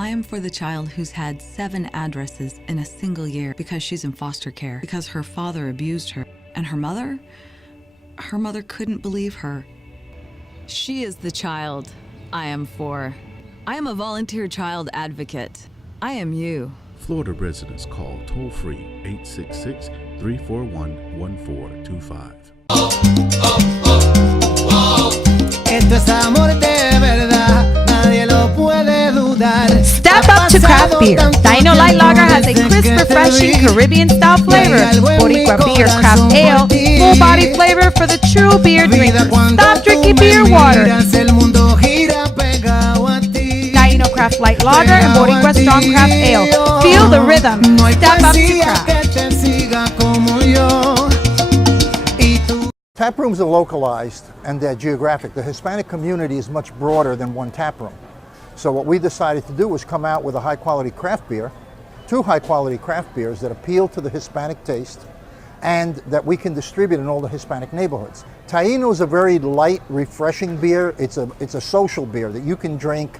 I am for the child who's had 7 addresses in a single year because she's in foster care, because her father abused her. And her mother couldn't believe her. She is the child I am for. I am a volunteer child advocate. I am you. Florida residents call toll-free 866-341-1425. Esto es amor de verdad, nadie lo puede dudar. Step up to craft beer. Dino Light Lager has a crisp, refreshing Caribbean-style flavor. Boricua Beer Craft Ale, full-body flavor for the true beer drinker. Stop drinking beer water. Dino Craft Light Lager and Boricua Strong Craft Ale. Feel the rhythm. Step up to craft. Tap rooms are localized and they're geographic. The Hispanic community is much broader than one tap room. So what we decided to do was come out with a high-quality craft beer, 2 high-quality craft beers that appeal to the Hispanic taste and that we can distribute in all the Hispanic neighborhoods. Taino is a very light, refreshing beer. It's a social beer that you can drink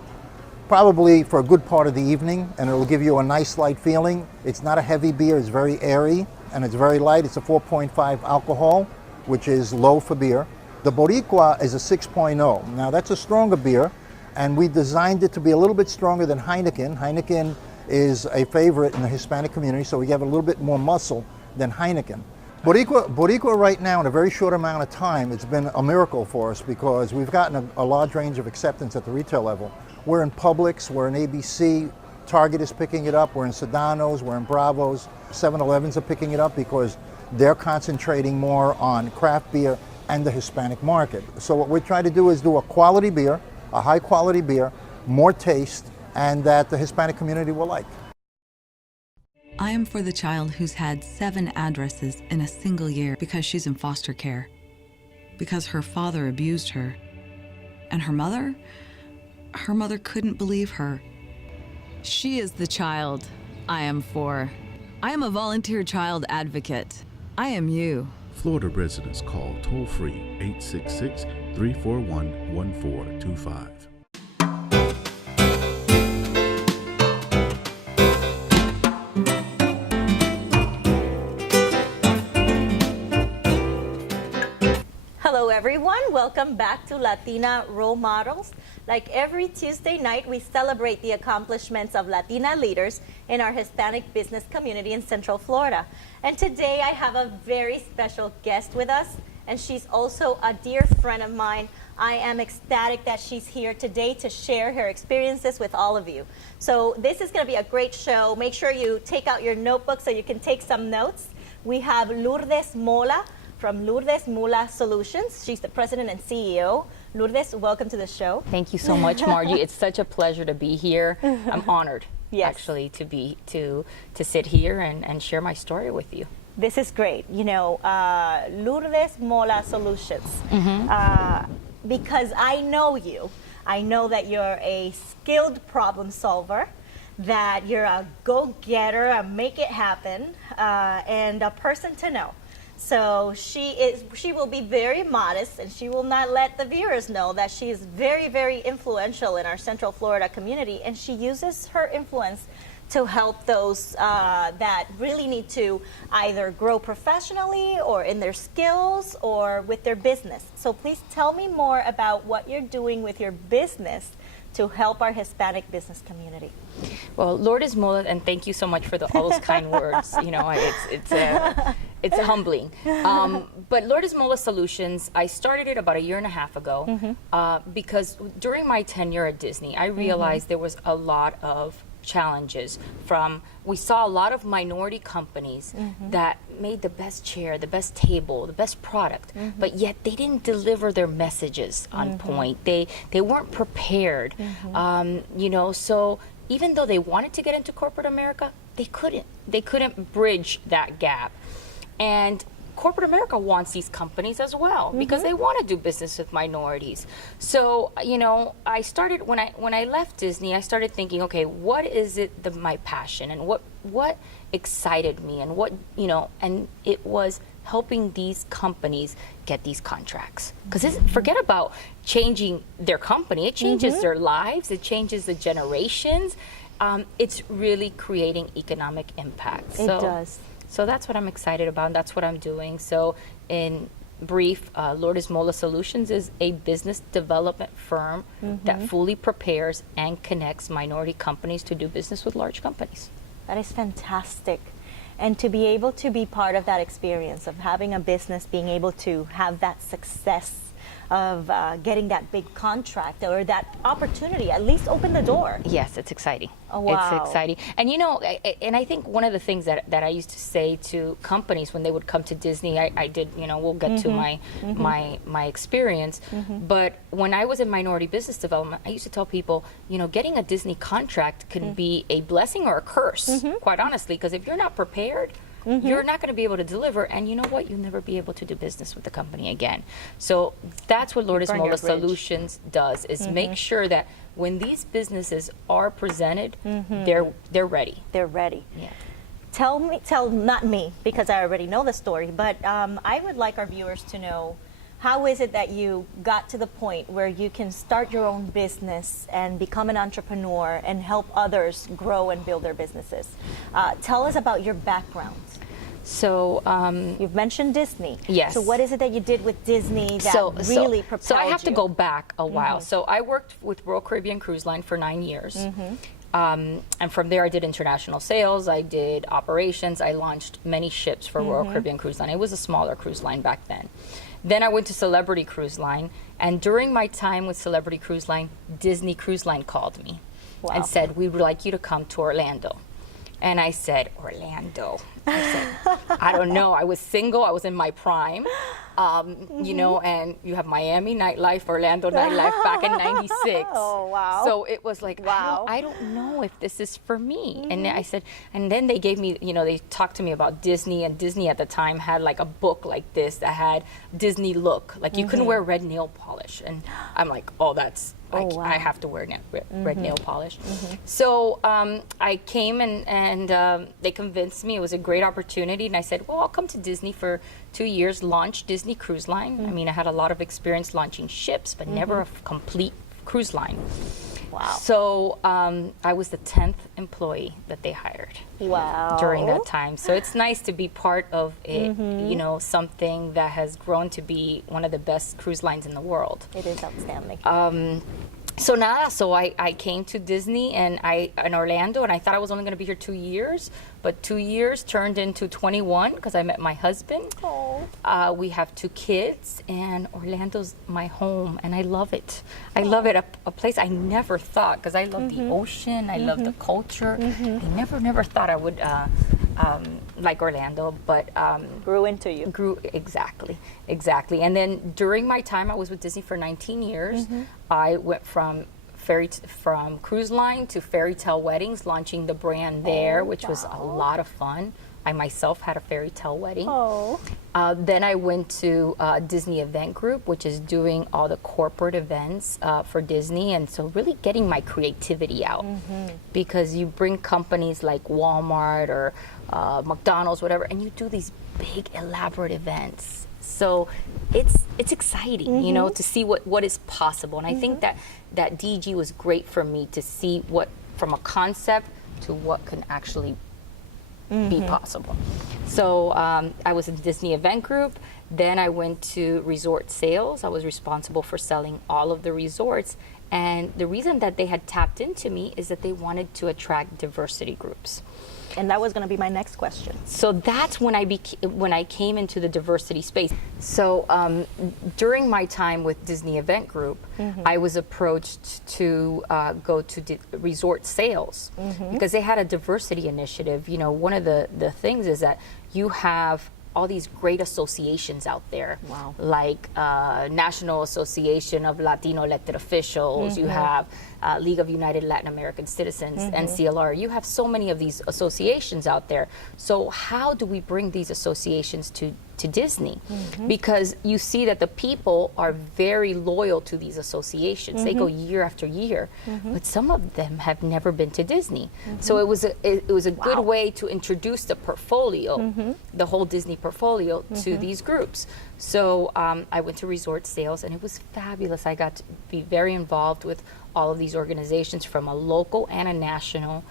probably for a good part of the evening, and it'll give you a nice light feeling. It's not a heavy beer, it's very airy, and it's very light. It's a 4.5 alcohol, which is low for beer. The Boricua is a 6.0. Now that's a stronger beer, and we designed it to be a little bit stronger than Heineken. Heineken is a favorite in the Hispanic community, so we have a little bit more muscle than Heineken. Boricua right now, in a very short amount of time, it's been a miracle for us because we've gotten a large range of acceptance at the retail level. We're in Publix, we're in ABC, Target is picking it up, we're in Sedano's, we're in Bravo's, 7-Elevens are picking it up because they're concentrating more on craft beer and the Hispanic market. So what we're trying to do is do a quality beer, a high quality beer, more taste, and that the Hispanic community will like. I am for the child who's had 7 addresses in a single year because she's in foster care, because her father abused her. And her mother couldn't believe her. She is the child I am for. I am a volunteer child advocate. I am you. Florida residents call toll-free 866-341-1425. Hello everyone, welcome back to Latina Role Models. Like every Tuesday night, we celebrate the accomplishments of Latina leaders in our Hispanic business community in Central Florida. And today I have a very special guest with us, and she's also a dear friend of mine. I am ecstatic that she's here today to share her experiences with all of you. So this is going to be a great show. Make sure you take out your notebook so you can take some notes. We have Lourdes Mola from Lourdes Mola Solutions. She's the president and CEO. Lourdes, welcome to the show. Thank you so much, Margie. It's such a pleasure to be here. I'm honored, actually, to sit here and share my story with you. This is great. You know, Lourdes Mola Solutions, because I know you. I know that you're a skilled problem solver, that you're a go-getter, a make it happen, and a person to know. So she will be very modest, and she will not let the viewers know that she is very, very influential in our Central Florida community, and she uses her influence to help those that really need to either grow professionally or in their skills or with their business. So please tell me more about what you're doing with your business to help our Hispanic business community. Well, Lourdes Mola, and thank you so much for all those kind words. You know, it's humbling. But Lourdes Mola Solutions, I started it about 1.5 years ago because during my tenure at Disney, I realized there was a lot of challenges we saw a lot of minority companies that made the best chair, the best table, the best product, but yet they didn't deliver their messages on point. They weren't prepared, you know, so even though they wanted to get into corporate America, they couldn't bridge that gap. And corporate America wants these companies as well because they want to do business with minorities. So, you know, I started when I left Disney, I started thinking, okay, what is it my passion, and what excited me, and what, you know, and it was helping these companies get these contracts. Because forget about changing their company, it changes their lives, it changes the generations. it's really creating economic impact. It does. So that's what I'm excited about, and that's what I'm doing. So in brief, Lourdes Mola Solutions is a business development firm that fully prepares and connects minority companies to do business with large companies. That is fantastic. And to be able to be part of that experience of having a business, being able to have that success of getting that big contract or that opportunity, at least open the door. Yes, it's exciting. Oh, wow. It's exciting. And you know, and I think one of the things that I used to say to companies when they would come to Disney, I did, you know, we'll get to my experience, but when I was in minority business development, I used to tell people, you know, getting a Disney contract can be a blessing or a curse, quite honestly, because if you're not prepared, you're not going to be able to deliver, and you know what? You'll never be able to do business with the company again. So that's what Lourdes Burn your Mola bridge. Solutions does, is make sure that when these businesses are presented, they're ready. They're ready. Yeah. Tell not me, because I already know the story, but I would like our viewers to know, how is it that you got to the point where you can start your own business and become an entrepreneur and help others grow and build their businesses? Tell us about your background. So You've mentioned Disney. Yes. So what is it that you did with Disney that really propelled So I have to you? go back a while. So I worked with Royal Caribbean Cruise Line for 9 years. And from there I did international sales, I did operations, I launched many ships for Royal Caribbean Cruise Line. It was a smaller cruise line back then. Then I went to Celebrity Cruise Line, and during my time with Celebrity Cruise Line, Disney Cruise Line called me and said, we would like you to come to Orlando. And I said, Orlando? I said, I don't know. I was single. I was in my prime, you know, and you have Miami nightlife, Orlando nightlife back in '96. Oh, wow. So it was like, Wow. I don't know if this is for me. And I said, and then they gave me, you know, they talked to me about Disney, and Disney at the time had like a book like this that had Disney look. Like you couldn't wear red nail polish. And I'm like, oh, that's, wow. I have to wear red nail polish. So I came and they convinced me it was a great opportunity, and I said, well, I'll come to Disney for 2 years, launch Disney Cruise Line. I mean, I had a lot of experience launching ships, but never a complete cruise line. Wow. So I was the 10th employee that they hired Wow. during that time. So it's nice to be part of it, you know, something that has grown to be one of the best cruise lines in the world. It is outstanding. So I came to Disney and in Orlando, and I thought I was only going to be here 2 years, but 2 years turned into 21 because I met my husband. Oh. We have 2 kids, and Orlando's my home, and I love it. I love it, a place I never thought, because I love the ocean, I love the culture. I never thought I would like Orlando, but Grew into you. exactly. And then during my time, I was with Disney for 19 years. I went from cruise line to fairy tale weddings, launching the brand there, which was a lot of fun. I myself had a fairy tale wedding. Oh. Then I went to Disney Event Group, which is doing all the corporate events for Disney, and so really getting my creativity out, because you bring companies like Walmart or McDonald's, whatever, and you do these big elaborate events. So it's exciting, you know, to see what is possible, and I think that DG was great for me to see what, from a concept to what can actually be possible. So I was in Disney Event Group. Then I went to resort sales. I was responsible for selling all of the resorts. And the reason that they had tapped into me is that they wanted to attract diversity groups. And that was going to be my next question. So that's when I came into the diversity space. So during my time with Disney Event Group, I was approached to go to resort sales because they had a diversity initiative. You know, one of the things is that you have all these great associations out there, like National Association of Latino Elected Officials, you have League of United Latin American Citizens, NCLR. You have so many of these associations out there. So how do we bring these associations to Disney? Because you see that the people are very loyal to these associations. They go year after year, but some of them have never been to Disney. So it was a good way to introduce the portfolio, the whole Disney portfolio, to these groups. So I went to resort sales, and it was fabulous. I got to be very involved with all of these organizations from a local and a national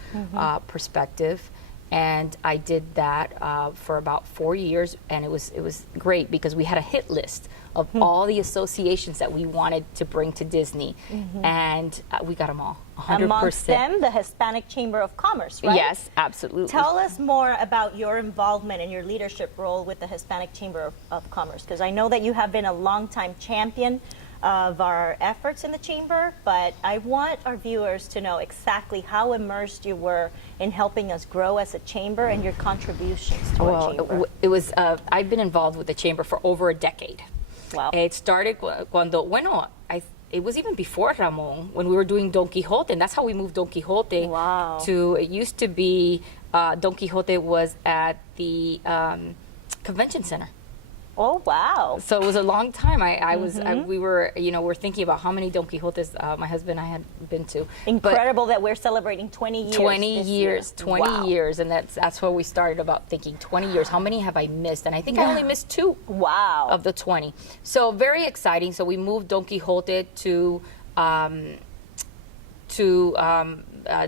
perspective. And I did that for about 4 years, and it was great because we had a hit list of all the associations that we wanted to bring to Disney, and we got them all, 100%. Amongst them, the Hispanic Chamber of Commerce, right? Yes, absolutely. Tell us more about your involvement and your leadership role with the Hispanic Chamber of Commerce, because I know that you have been a longtime champion of our efforts in the chamber, but I want our viewers to know exactly how immersed you were in helping us grow as a chamber and your contributions to our chamber. It was, I've been involved with the chamber for over a decade. Wow. It started it was even before Ramon, when we were doing Don Quixote, and that's how we moved Don Quixote to, it used to be, Don Quixote was at the convention center. Oh, wow. So it was a long time. We were, we're thinking about how many Don Quixotes my husband and I had been to. Incredible that we're celebrating 20 years. 20 years, 20 wow. years, and that's where we started about thinking 20 years. How many have I missed? And I think I only missed 2. Wow. Of the 20. So very exciting. So we moved Don Quixote to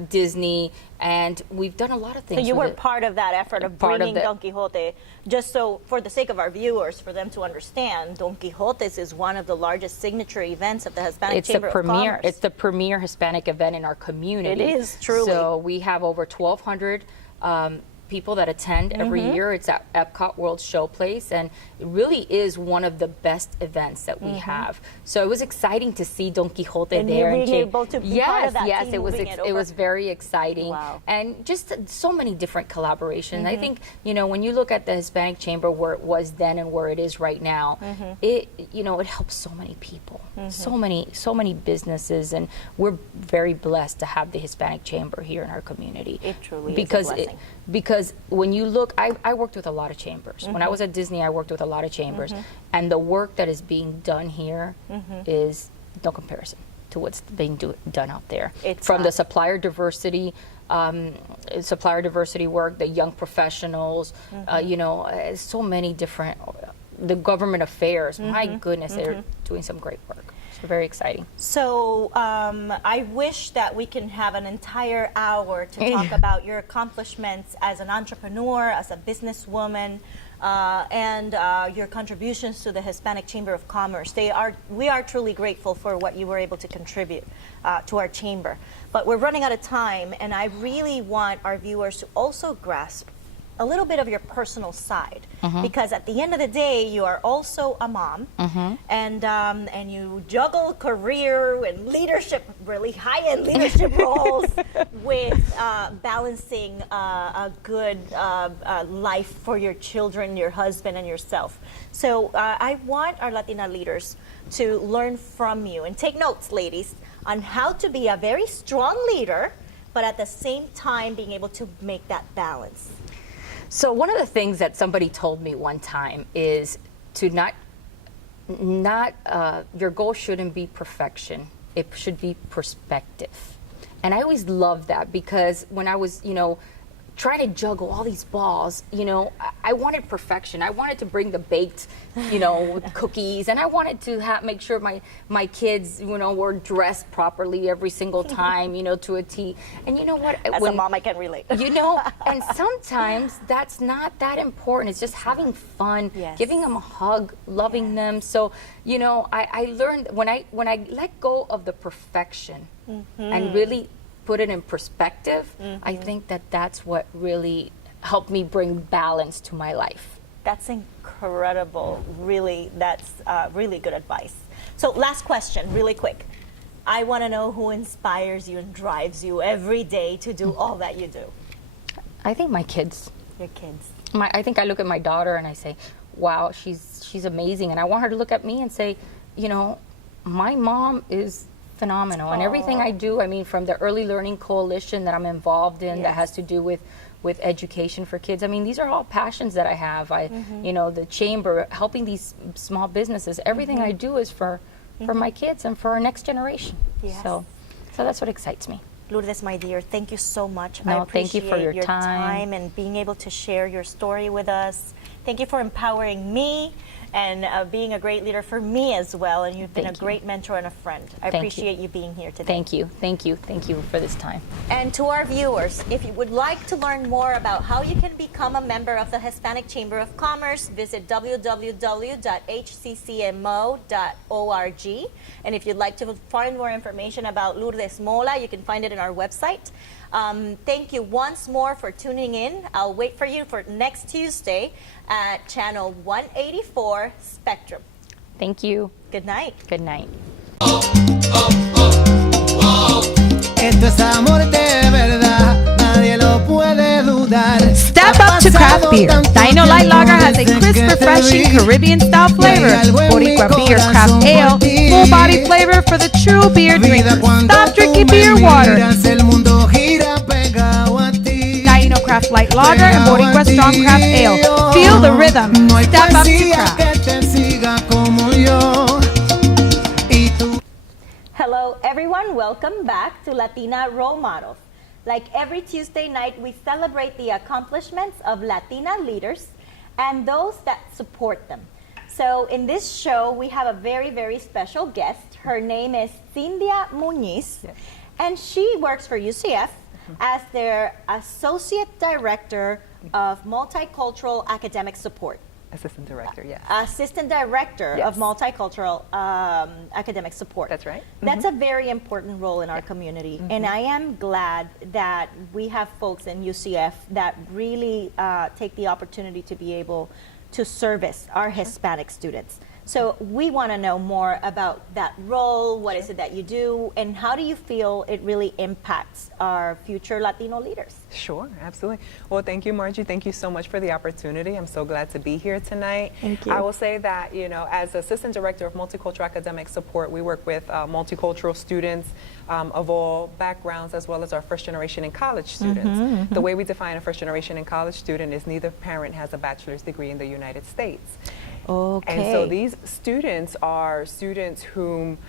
Disney, and we've done a lot of things. So you were with it. part of that effort of bringing Don Quixote. Just so, for the sake of our viewers, for them to understand, Don Quixotes is one of the largest signature events of the Hispanic Chamber of Commerce. It's the premier Hispanic event in our community. It is, truly. So we have over 1,200 people that attend every year. It's at Epcot World Showplace, and it really is one of the best events that we have. So it was exciting to see Don Quixote and there. And being able to be part of that yes, team, it was very exciting. Wow. And just so many different collaborations. I think, when you look at the Hispanic Chamber, where it was then and where it is right now, it helps so many people, so many businesses, and we're very blessed to have the Hispanic Chamber here in our community. It truly is a blessing. Because when you look, I worked with a lot of chambers. When I was at Disney, I worked with a lot of chambers. And the work that is being done here is no comparison to what's being done out there. From the supplier diversity work, the young professionals, so many different, the government affairs. My goodness, they're doing some great work. Very exciting. So I wish that we can have an entire hour to talk about your accomplishments as an entrepreneur, as a businesswoman, and your contributions to the Hispanic Chamber of Commerce. We are truly grateful for what you were able to contribute to our chamber. But we're running out of time, and I really want our viewers to also grasp a little bit of your personal side, because at the end of the day, you are also a mom, and you juggle career and leadership, really high-end leadership roles, with balancing a good life for your children, your husband, and yourself. So I want our Latina leaders to learn from you and take notes, ladies, on how to be a very strong leader, but at the same time being able to make that balance. So one of the things that somebody told me one time is to your goal shouldn't be perfection. It should be perspective. And I always loved that, because when I was, trying to juggle all these balls, I wanted perfection. I wanted to bring the baked, cookies, and I wanted to make sure my kids, were dressed properly every single time, to a T. And you know what? As a mom, I can relate. And sometimes that's not that important. It's just having fun, giving them a hug, loving them. So, I learned when I let go of the perfection and really put it in perspective, I think that's what really helped me bring balance to my life. That's incredible. Really, that's really good advice. So last question, really quick. I want to know who inspires you and drives you every day to do all that you do. I think my kids. Your kids. I think I look at my daughter and I say, wow, she's amazing. And I want her to look at me and say, my mom is phenomenal. And everything I do, from the Early Learning Coalition that I'm involved in, that has to do with education for kids. These are all passions that I have. The chamber, helping these small businesses, everything I do is for my kids and for our next generation. Yes. So that's what excites me. Lourdes, my dear, thank you so much. No, I appreciate thank you for your time and being able to share your story with us Thank you for empowering me and being a great leader for me as well. And you've been a great mentor and a friend. I appreciate you being here today. Thank you. Thank you. Thank you for this time. And to our viewers, if you would like to learn more about how you can become a member of the Hispanic Chamber of Commerce, visit www.hccmo.org. And if you'd like to find more information about Lourdes Mola, you can find it on our website. Thank you once more for tuning in. I'll wait for you for next Tuesday at channel 184 Spectrum. Thank you. Good night. Good night. Esto es amor de verdad, nadie lo puede dudar. Step up to craft beer. Dino Light Lager has a crisp, refreshing Caribbean-style flavor. Boricua Beer Craft Ale, full-body flavor for the true beer drinker. Stop drinking beer water. El mundo gira pegado a ti. Dino Craft Light Lager and Boricua Strong Craft Ale. Feel the rhythm. No hay Step up to poesía craft. que te siga como yo. Y tú. Hello, everyone. Welcome back to Latina Role Models. Like every Tuesday night, we celebrate the accomplishments of Latina leaders and those that support them. So in this show, we have a very, very special guest. Her name is Cynthia Muñiz, and she works for UCF as their Associate Director of Multicultural Academic Support. Assistant Director, yes. Assistant Director Yes. of Multicultural Academic Support. That's right. That's a very important role in our community. And I am glad that we have folks in UCF that really take the opportunity to be able to service our Hispanic students. So we want to know more about that role. What is it that you do? And how do you feel it really impacts our future Latino leaders? Sure, absolutely. Well, thank you, Margie. Thank you so much for the opportunity. I'm so glad to be here tonight. Thank you. I will say that, you know, as Assistant Director of Multicultural Academic Support, we work with multicultural students of all backgrounds, as well as our first generation and college students. The way we define a first generation and college student is neither parent has a bachelor's degree in the United States. Okay. And so these students are students whom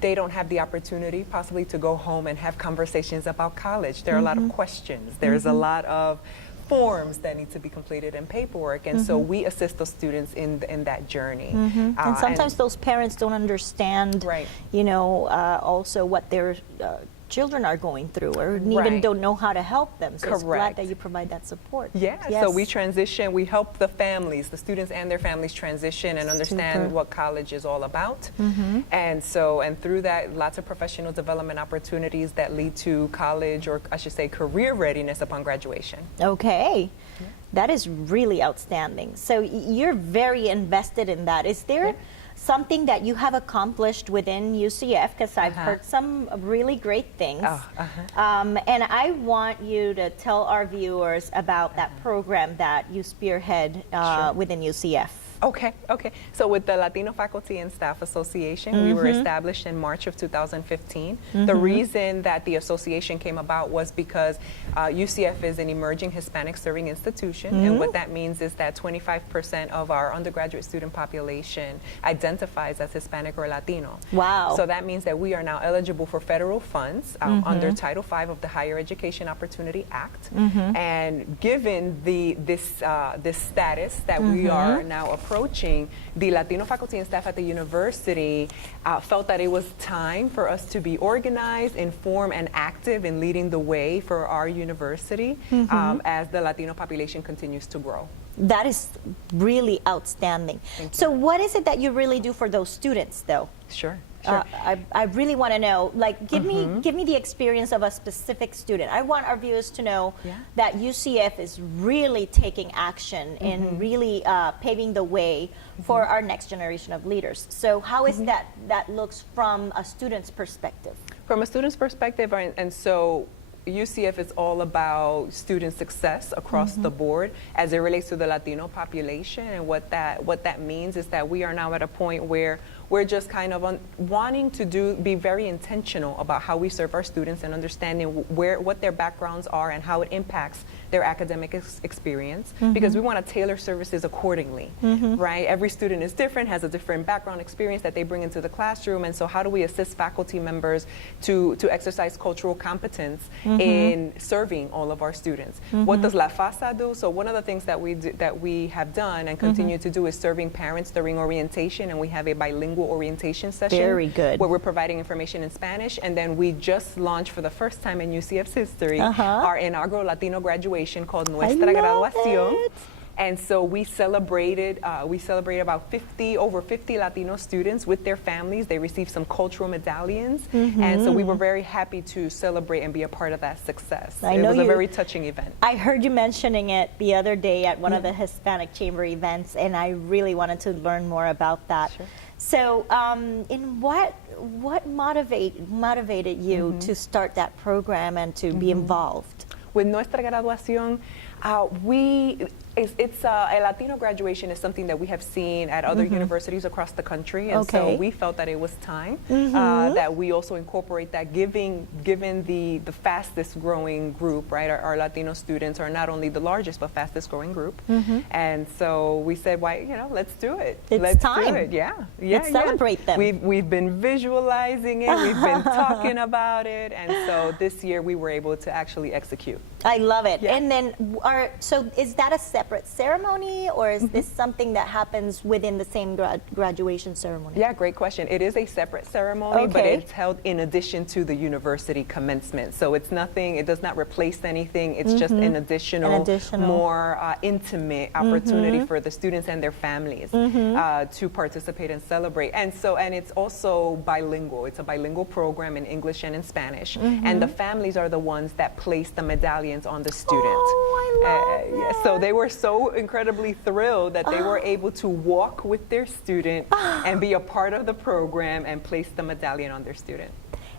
they don't have the opportunity possibly to go home and have conversations about college. There are a lot of questions. There's a lot of forms that need to be completed and paperwork. And so we assist those students in that journey. And sometimes those parents don't understand, Right. you know, also what their children are going through, or even Right. don't know how to help them. So it's glad Correct. that you provide that support. Yeah, Yes. so we transition, we help the families, the students and their families transition and understand Super. what college is all about. And through that, lots of professional development opportunities that lead to college, or I should say career readiness upon graduation. Okay. That is really outstanding. So you're very invested in that. Is there something that you have accomplished within UCF? Because I've heard some really great things. And I want you to tell our viewers about that program that you spearhead within UCF. Okay. So with the Latino Faculty and Staff Association, we were established in March of 2015. The reason that the association came about was because UCF is an emerging Hispanic serving institution. And what that means is that 25% of our undergraduate student population identifies as Hispanic or Latino. Wow. So that means that we are now eligible for federal funds under Title V of the Higher Education Opportunity Act. And given this status that we are now approaching, the Latino faculty and staff at the university felt that it was time for us to be organized, informed, and active in leading the way for our university as the Latino population continues to grow. That is really outstanding. So what is it that you really do for those students, though? Sure. I really want to know, like, give me the experience of a specific student. I want our viewers to know that UCF is really taking action and really paving the way for our next generation of leaders. So how is that looks from a student's perspective? From a student's perspective, and so UCF is all about student success across the board as it relates to the Latino population. And what that means is that we are now at a point where we're just kind of wanting to be very intentional about how we serve our students and understanding what their backgrounds are and how it impacts their academic experience, because we want to tailor services accordingly, right? Every student is different, has a different background experience that they bring into the classroom, and so how do we assist faculty members to exercise cultural competence in serving all of our students? What does La FASA do? So one of the things that we have done and continue to do is serving parents during orientation, and we have a bilingual orientation session. Very good. Where we're providing information in Spanish, and then we just launched for the first time in UCF's history our inaugural Latino graduation called Nuestra Graduación. And so we celebrated about over 50 Latino students with their families. They received some cultural medallions. And so we were very happy to celebrate and be a part of that success. It was a very touching event. I heard you mentioning it the other day at one of the Hispanic Chamber events, and I really wanted to learn more about that. Sure. So in what motivated you to start that program and to be involved? With Nuestra Graduación, a Latino graduation is something that we have seen at other universities across the country, and so we felt that it was time that we also incorporate that, given the fastest growing group, right? Our Latino students are not only the largest but fastest growing group, and so we said, why, let's do it. Let's do it. Yeah. Let's celebrate them. We've been visualizing it, we've been talking about it, and so this year we were able to actually execute. I love it. Yeah. And then, so is that a separate ceremony, or is this something that happens within the same graduation ceremony? Yeah, great question. It is a separate ceremony, but it's held in addition to the university commencement. So it's nothing, it does not replace anything. It's just an additional more intimate opportunity for the students and their families to participate and celebrate. And it's also bilingual. It's a bilingual program in English and in Spanish. And the families are the ones that place the medallions on the student. Oh, I love it. So they were so incredibly thrilled that they were able to walk with their student and be a part of the program and place the medallion on their student.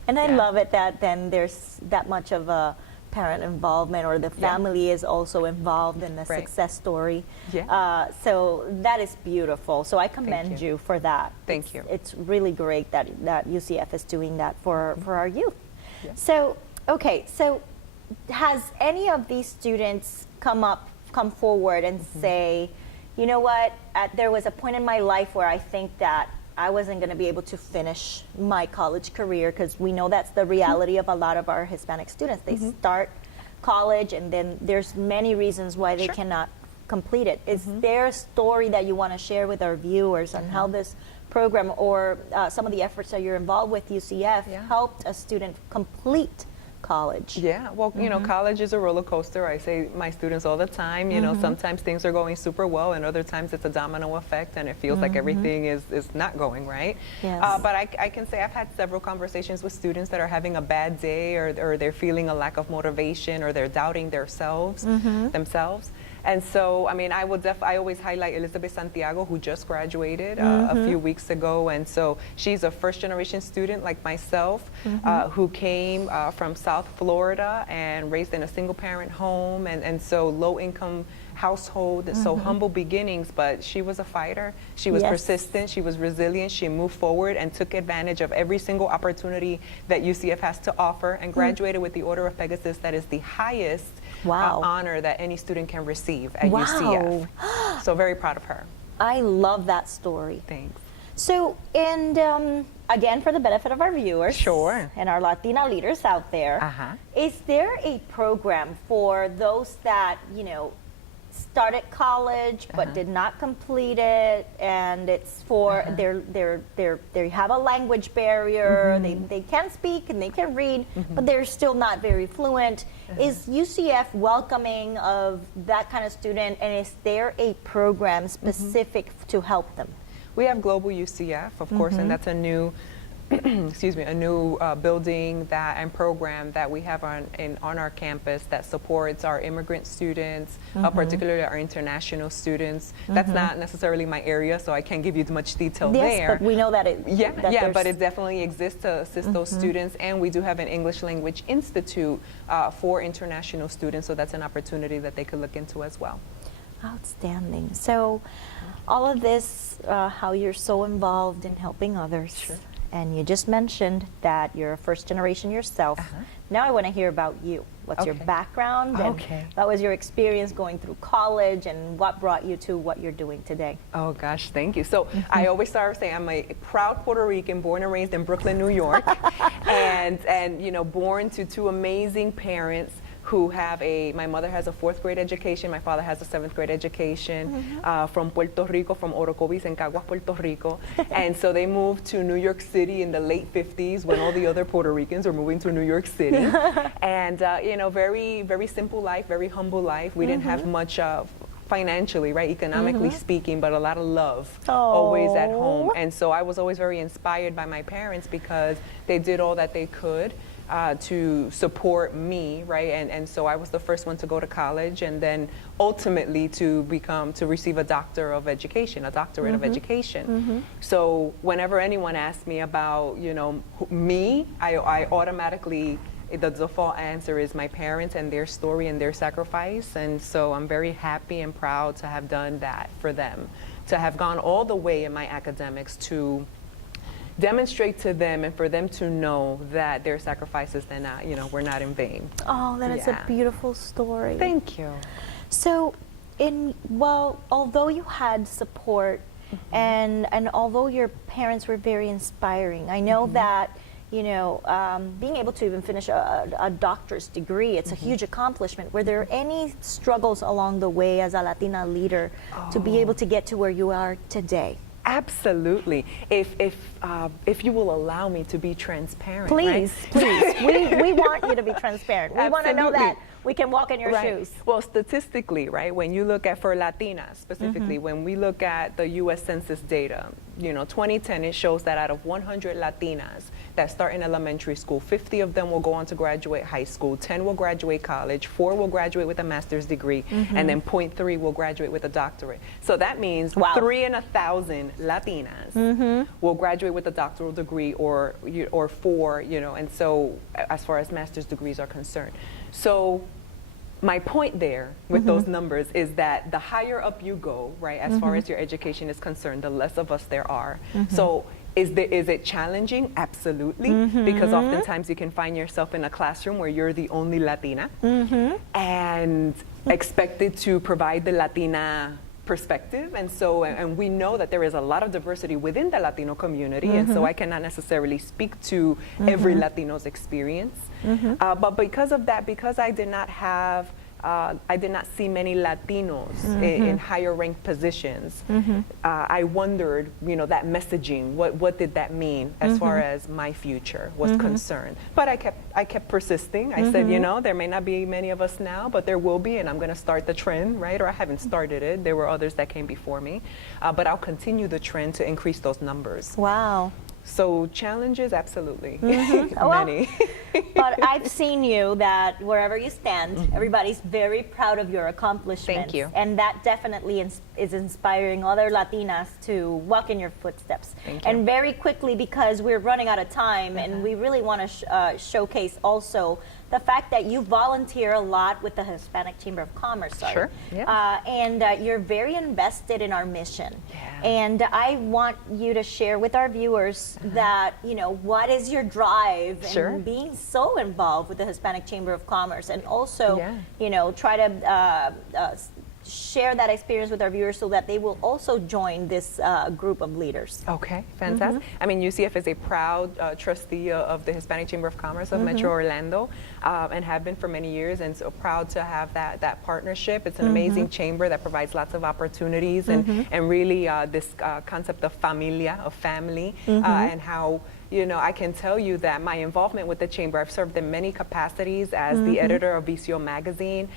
And I love it that then there's that much of a parent involvement, or the family is also involved in the success story. So that is beautiful. So I commend you for that. Thank you. It's really great that UCF is doing that for our youth. So, okay, so has any of these students come forward and say, you know what, there was a point in my life where I think that I wasn't going to be able to finish my college career, because we know that's the reality of a lot of our Hispanic students. They start college and then there's many reasons why they cannot complete it. Is there a story that you want to share with our viewers on how this program or some of the efforts that you're involved with UCF helped a student complete college? Yeah, well, college is a roller coaster. I say my students all the time, sometimes things are going super well and other times it's a domino effect and it feels like everything is not going right. But I can say I've had several conversations with students that are having a bad day, or they're feeling a lack of motivation, or they're doubting themselves. And so, I mean, I always highlight Elizabeth Santiago, who just graduated a few weeks ago. And so she's a first-generation student like myself, who came from South Florida and raised in a single-parent home, and so low-income household, so humble beginnings, but she was a fighter. She was persistent, she was resilient, she moved forward and took advantage of every single opportunity that UCF has to offer, and graduated with the Order of Pegasus. That is the highest honor that any student can receive at UCF. So very proud of her. I love that story. Thanks. So, and again, for the benefit of our viewers and our Latina leaders out there, is there a program for those that, started college but did not complete it, and it's for they have a language barrier, they can speak and they can read, but they're still not very fluent? Is UCF welcoming of that kind of student, and is there a program specific to help them? We have Global UCF, of course, and that's a new a new building and program that we have on our campus that supports our immigrant students, particularly our international students. That's not necessarily my area, so I can't give you much detail there. But we know that it. But it definitely exists to assist those students, and we do have an English Language Institute for international students, so that's an opportunity that they could look into as well. Outstanding. So, all of this, how you're so involved in helping others. Sure. And you just mentioned that you're a first generation yourself. Now I want to hear about you. What's your Okay. background? And Okay. what was your experience going through college, and what brought you to what you're doing today? Oh gosh, thank you. So I always start saying I'm a proud Puerto Rican, born and raised in Brooklyn, New York, and you know, born to two amazing parents who have my mother has a 4th grade education, my father has a 7th grade education, from Puerto Rico, from Orocovis en Caguas, Puerto Rico. And so they moved to New York City in the late 50s when all the other Puerto Ricans were moving to New York City. And, you know, very, very simple life, very humble life. We didn't have much financially, right, economically speaking, but a lot of love always at home. And so I was always very inspired by my parents because they did all that they could to support me, right? And so I was the first one to go to college, and then ultimately to receive a doctor of education, a doctorate of education. So whenever anyone asks me about, you know, me, I automatically, the default answer is my parents and their story and their sacrifice. And so I'm very happy and proud to have done that for them, to have gone all the way in my academics to demonstrate to them and for them to know that their sacrifices, they're not, you know, were not in vain. Oh, that is a beautiful story. Thank you. So, although you had support, and although your parents were very inspiring, I know that, you know, being able to even finish a doctor's degree, it's a huge accomplishment. Were there any struggles along the way as a Latina leader to be able to get to where you are today? Absolutely. If you will allow me to be transparent, please, right? please. We want you to be transparent. We want to know that we can walk in your shoes. Well, statistically, right, when you look at, for Latinas specifically, when we look at the U.S. Census data, you know, 2010, it shows that out of 100 Latinas that start in elementary school, 50 of them will go on to graduate high school, 10 will graduate college, 4 will graduate with a master's degree, and then 0.3 will graduate with a doctorate. So that means 3 in 1,000 Latinas will graduate with a doctoral degree or 4, you know, and so as far as master's degrees are concerned. So my point there with those numbers is that the higher up you go, right, as far as your education is concerned, the less of us there are. So is it challenging? Absolutely, because oftentimes you can find yourself in a classroom where you're the only Latina and expected to provide the Latina perspective, and so and we know that there is a lot of diversity within the Latino community, and so I cannot necessarily speak to every Latino's experience, but because of that, because I did not have I did not see many Latinos in higher ranked positions. I wondered, you know, that messaging, what did that mean as far as my future was concerned? But I kept persisting. I said, you know, there may not be many of us now, but there will be, and I'm going to start the trend, right? Or I haven't started it. There were others that came before me, but I'll continue the trend to increase those numbers. Wow. So challenges, absolutely, many. But I've seen you that wherever you stand, everybody's very proud of your accomplishments. Thank you. And that definitely is inspiring other Latinas to walk in your footsteps. Thank you. And very quickly, because we're running out of time, and we really want to showcase also the fact that you volunteer a lot with the Hispanic Chamber of Commerce. Sure. Yeah. And you're very invested in our mission. Yeah. And I want you to share with our viewers that, you know, what is your drive in being so involved with the Hispanic Chamber of Commerce, and also, you know, try to share that experience with our viewers so that they will also join this group of leaders. Okay, fantastic. I mean, UCF is a proud trustee of the Hispanic Chamber of Commerce of Metro Orlando, and have been for many years, and so proud to have that partnership. It's an amazing chamber that provides lots of opportunities, and really this concept of familia, of family, and how, you know, I can tell you that my involvement with the Chamber, I've served in many capacities as the editor of Vicio magazine,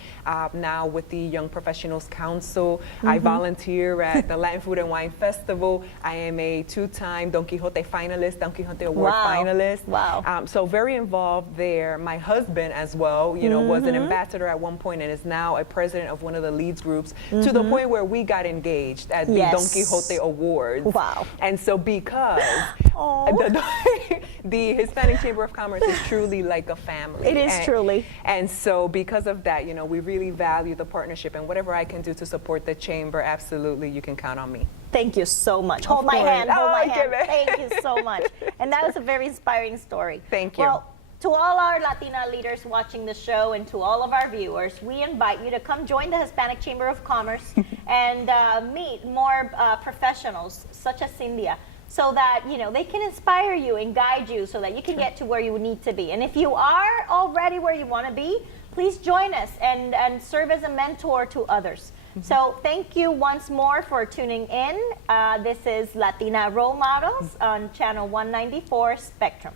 now with the Young Professionals Council. I volunteer at the Latin Food and Wine Festival. I am a 2-time Don Quixote finalist, Don Quixote Award finalist. Wow. So very involved there. My husband as well, you know, was an ambassador at one point and is now a president of one of the leads groups, to the point where we got engaged at the Don Quixote Awards. Wow. And so because the Hispanic Chamber of Commerce is truly like a family. It is truly. And so because of that, you know, we really value the partnership, and whatever I can do to support the chamber, absolutely, you can count on me. Thank you so much. Hold my course. hand. Hold Oh, my I hand. get it. Thank you so much. And that was a very inspiring story. Thank you. Well, to all our Latina leaders watching the show and to all of our viewers, we invite you to come join the Hispanic Chamber of Commerce and meet more professionals such as Cynthia, so that, you know, they can inspire you and guide you so that you can get to where you need to be. And if you are already where you want to be, please join us and serve as a mentor to others. So thank you once more for tuning in. This is Latina Role Models on Channel 194 Spectrum.